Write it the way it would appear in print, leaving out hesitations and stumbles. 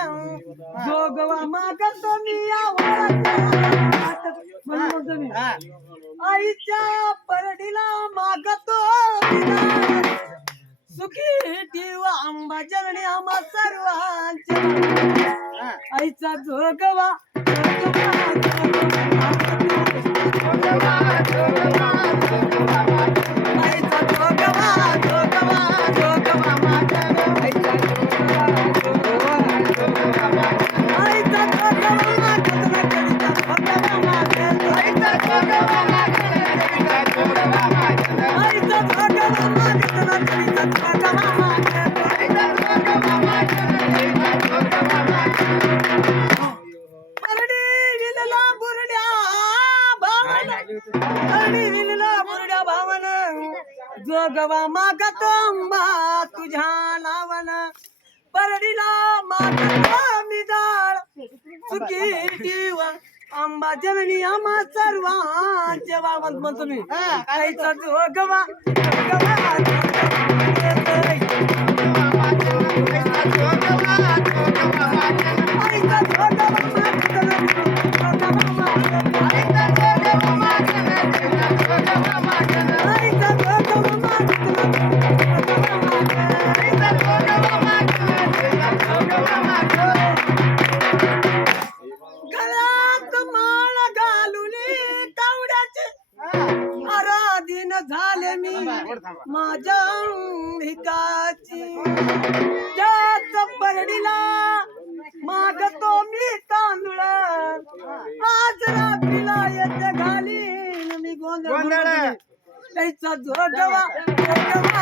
जोगवा मागतो मी म्हणतो मी आईच्या परडीला मागतो सुखी ठेव आंबा जगणे आम्हा सर्वांच्या आईचा जोगवा जोगवा मागतो आंबा तुझ्या नावन परडीला मागतो मी डाळ चुकी ठेव आंबा जननी आम्हा सर्वांचे वावंत म्हणतो मी आईचा जोगवा गळ्यात माळ घालून कावड्याचे आराधीन झाले मी माझ्या भिकाची त्याच परडीला मागतो मी तांदूळ आज रात्रीला येते घालीन मी गोंधळ त्याचा जोगवा जोगवा